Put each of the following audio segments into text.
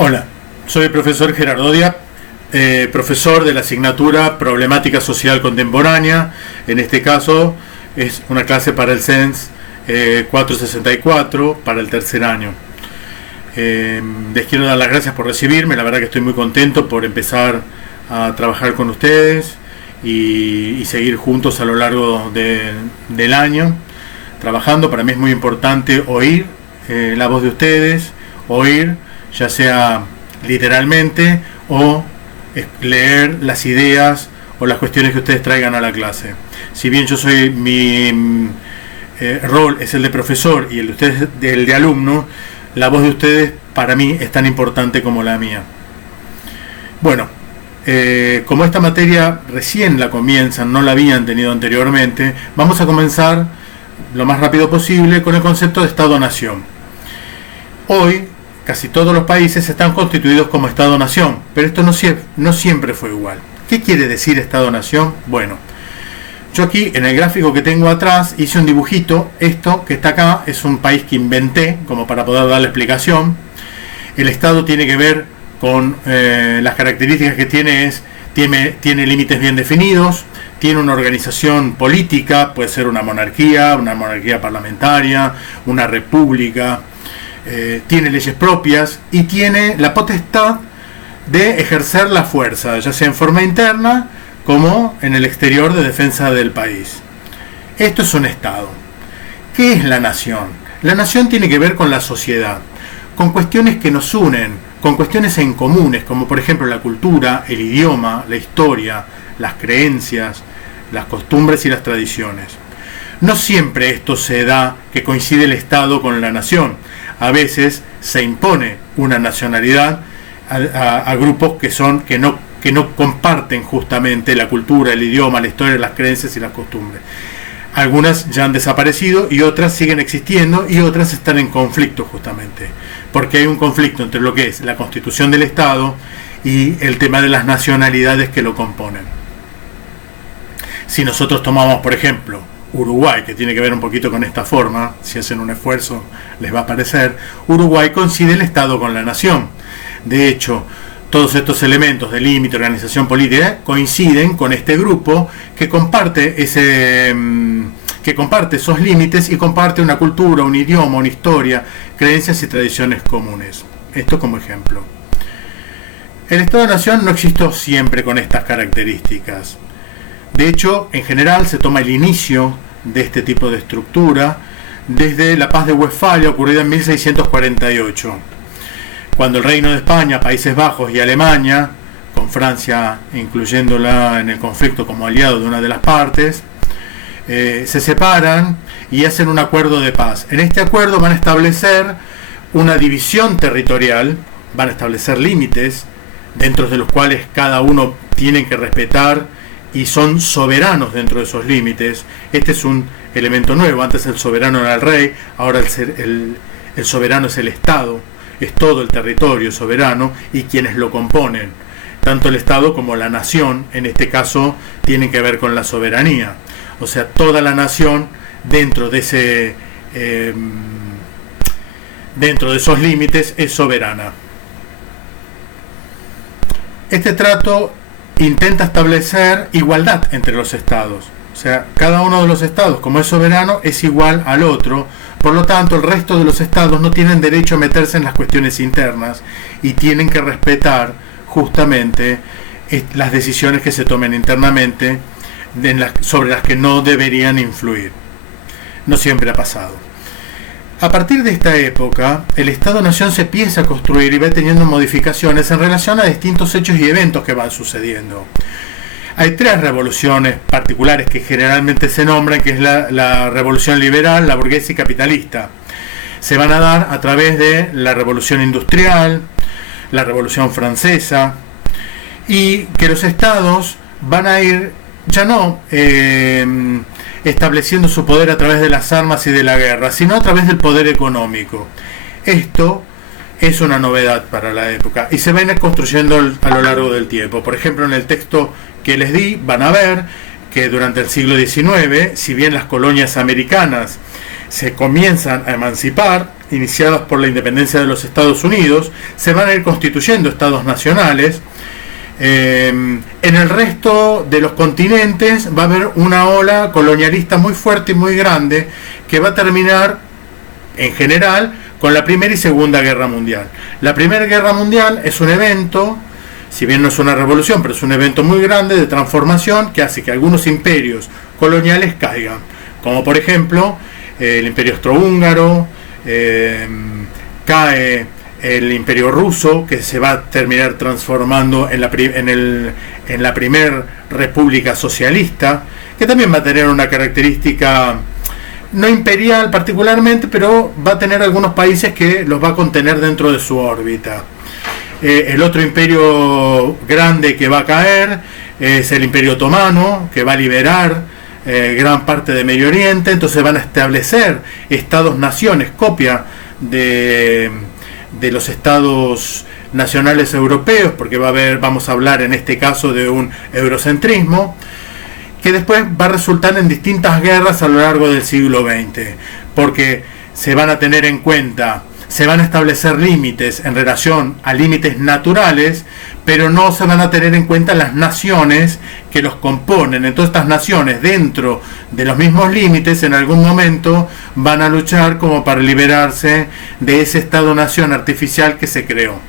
Hola, soy el profesor Gerardo Diab, profesor de la asignatura Problemática Social Contemporánea. En este caso es una clase para el CENS 464 para el tercer año. Les quiero dar las gracias por recibirme. La verdad que estoy muy contento por empezar a trabajar con ustedes y seguir juntos a lo largo del año trabajando. Para mí es muy importante oír la voz de ustedes, oír ya sea literalmente o leer las ideas o las cuestiones que ustedes traigan a la clase. Si bien mi rol es el de profesor y el de ustedes el de alumno, la voz de ustedes para mí es tan importante como la mía. Bueno, como esta materia recién la comienzan, no la habían tenido anteriormente, vamos a comenzar lo más rápido posible con el concepto de Estado-Nación. Hoy casi todos los países están constituidos como Estado-Nación, pero esto no siempre fue igual. ¿Qué quiere decir Estado-Nación? Bueno, yo aquí en el gráfico que tengo atrás hice un dibujito. Esto que está acá es un país que inventé como para poder dar la explicación. El Estado tiene que ver con las características que tiene límites bien definidos, tiene una organización política, puede ser una monarquía parlamentaria, una república. Tiene leyes propias y tiene la potestad de ejercer la fuerza, ya sea en forma interna como en el exterior de defensa del país. Esto es un Estado. ¿Qué es la nación? La nación tiene que ver con la sociedad, con cuestiones que nos unen, con cuestiones en comunes, como por ejemplo la cultura, el idioma, la historia, las creencias, las costumbres y las tradiciones. No siempre esto se da que coincide el Estado con la nación. A veces se impone una nacionalidad a grupos que no comparten justamente la cultura, el idioma, la historia, las creencias y las costumbres. Algunas ya han desaparecido y otras siguen existiendo y otras están en conflicto justamente, porque hay un conflicto entre lo que es la constitución del Estado y el tema de las nacionalidades que lo componen. Si nosotros tomamos, por ejemplo, Uruguay, que tiene que ver un poquito con esta forma, si hacen un esfuerzo les va a parecer, Uruguay coincide el Estado con la nación. De hecho, todos estos elementos de límite, organización política, coinciden con este grupo que comparte esos límites y comparte una cultura, un idioma, una historia, creencias y tradiciones comunes. Esto como ejemplo. El Estado-Nación no existió siempre con estas características. De hecho, en general se toma el inicio de este tipo de estructura desde la Paz de Westfalia, ocurrida en 1648, cuando el Reino de España, Países Bajos y Alemania, con Francia incluyéndola en el conflicto como aliado de una de las partes, se separan y hacen un acuerdo de paz. En este acuerdo van a establecer una división territorial, van a establecer límites dentro de los cuales cada uno tiene que respetar y son soberanos dentro de esos límites. Este es un elemento nuevo. Antes el soberano era el rey, ahora el soberano es el Estado, es todo el territorio soberano y quienes lo componen. Tanto el Estado como la nación, en este caso, tienen que ver con la soberanía. O sea, toda la nación dentro de esos límites es soberana. Este trato intenta establecer igualdad entre los estados. O sea, cada uno de los estados, como es soberano, es igual al otro. Por lo tanto, el resto de los estados no tienen derecho a meterse en las cuestiones internas y tienen que respetar justamente las decisiones que se tomen internamente sobre las que no deberían influir. No siempre ha pasado. A partir de esta época, el Estado-Nación se empieza a construir y va teniendo modificaciones en relación a distintos hechos y eventos que van sucediendo. Hay tres revoluciones particulares que generalmente se nombran, que es la revolución liberal, la burguesa y capitalista. Se van a dar a través de la revolución industrial, la revolución francesa, y que los estados van a ir ya no estableciendo su poder a través de las armas y de la guerra, sino a través del poder económico. Esto es una novedad para la época y se va a ir construyendo a lo largo del tiempo. Por ejemplo, en el texto que les di van a ver que durante el siglo XIX, si bien las colonias americanas se comienzan a emancipar, iniciadas por la independencia de los Estados Unidos, se van a ir constituyendo estados nacionales. En el resto de los continentes va a haber una ola colonialista muy fuerte y muy grande que va a terminar, en general, con la Primera y Segunda Guerra Mundial. La Primera Guerra Mundial es un evento, si bien no es una revolución, pero es un evento muy grande de transformación que hace que algunos imperios coloniales caigan, como por ejemplo el Imperio Austrohúngaro, cae el Imperio Ruso, que se va a terminar transformando en la primer república socialista, que también va a tener una característica no imperial particularmente, pero va a tener algunos países que los va a contener dentro de su órbita. El otro imperio grande que va a caer es el Imperio Otomano, que va a liberar gran parte de Medio Oriente. Entonces van a establecer estados-naciones, copia de los estados nacionales europeos, porque vamos a hablar en este caso de un eurocentrismo, que después va a resultar en distintas guerras a lo largo del siglo XX, porque se van a tener en cuenta, se van a establecer límites en relación a límites naturales, pero no se van a tener en cuenta las naciones que los componen. Entonces estas naciones, dentro de los mismos límites, en algún momento van a luchar como para liberarse de ese Estado-nación artificial que se creó.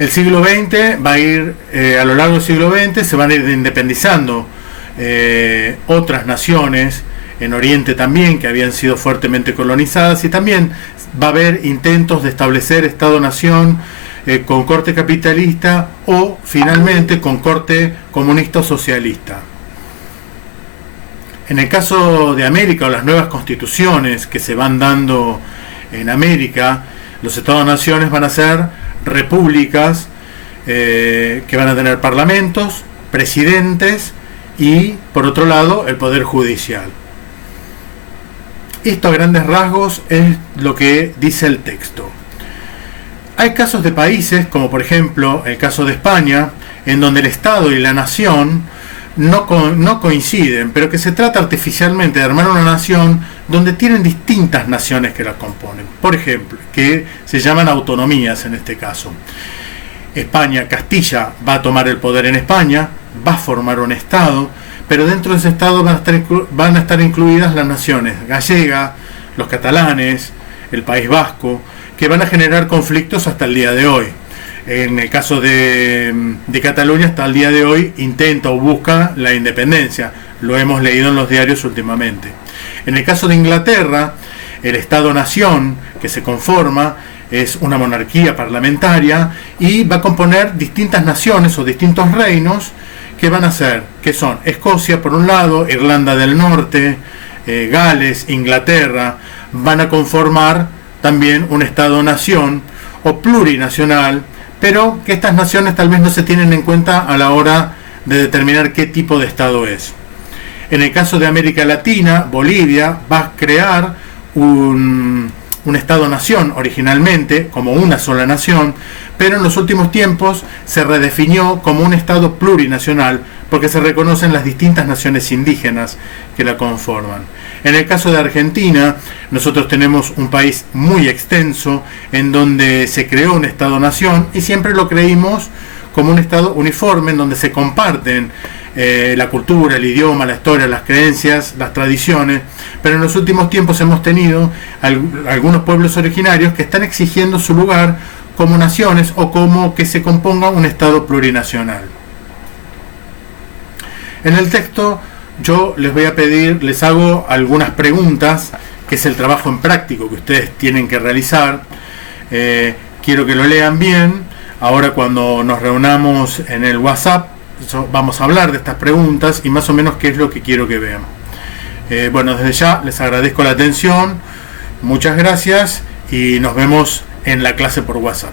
El siglo XX va a ir, a lo largo del siglo XX se van a ir independizando otras naciones, en Oriente también, que habían sido fuertemente colonizadas, y también va a haber intentos de establecer Estado-nación con corte capitalista o finalmente con corte comunista o socialista. En el caso de América, o las nuevas constituciones que se van dando en América, los Estados-naciones van a ser repúblicas que van a tener parlamentos, presidentes y, por otro lado, el poder judicial. Esto a grandes rasgos es lo que dice el texto. Hay casos de países, como por ejemplo el caso de España, en donde el Estado y la nación no coinciden, pero que se trata artificialmente de armar una nación donde tienen distintas naciones que la componen. Por ejemplo, que se llaman autonomías en este caso. España, Castilla va a tomar el poder en España, va a formar un Estado, pero dentro de ese Estado van a estar incluidas las naciones gallega, los catalanes, el País Vasco, que van a generar conflictos hasta el día de hoy. En el caso de Cataluña, hasta el día de hoy intenta o busca la independencia. Lo hemos leído en los diarios últimamente. En el caso de Inglaterra, el Estado-nación que se conforma es una monarquía parlamentaria y va a componer distintas naciones o distintos reinos que van a ser, que son Escocia por un lado, Irlanda del Norte, Gales, Inglaterra, van a conformar también un Estado-nación o plurinacional, pero que estas naciones tal vez no se tienen en cuenta a la hora de determinar qué tipo de Estado es. En el caso de América Latina, Bolivia va a crear un Estado-nación originalmente como una sola nación, pero en los últimos tiempos se redefinió como un Estado plurinacional porque se reconocen las distintas naciones indígenas que la conforman. En el caso de Argentina, nosotros tenemos un país muy extenso en donde se creó un Estado-nación y siempre lo creímos como un Estado uniforme en donde se comparten la cultura, el idioma, la historia, las creencias, las tradiciones, pero en los últimos tiempos hemos tenido algunos pueblos originarios que están exigiendo su lugar como naciones o como que se componga un Estado plurinacional. En el texto yo les voy a pedir, les hago algunas preguntas, que es el trabajo en práctico que ustedes tienen que realizar. Quiero que lo lean bien. Ahora cuando nos reunamos en el WhatsApp vamos a hablar de estas preguntas y más o menos qué es lo que quiero que vean. Bueno, desde ya les agradezco la atención, muchas gracias y nos vemos en la clase por WhatsApp.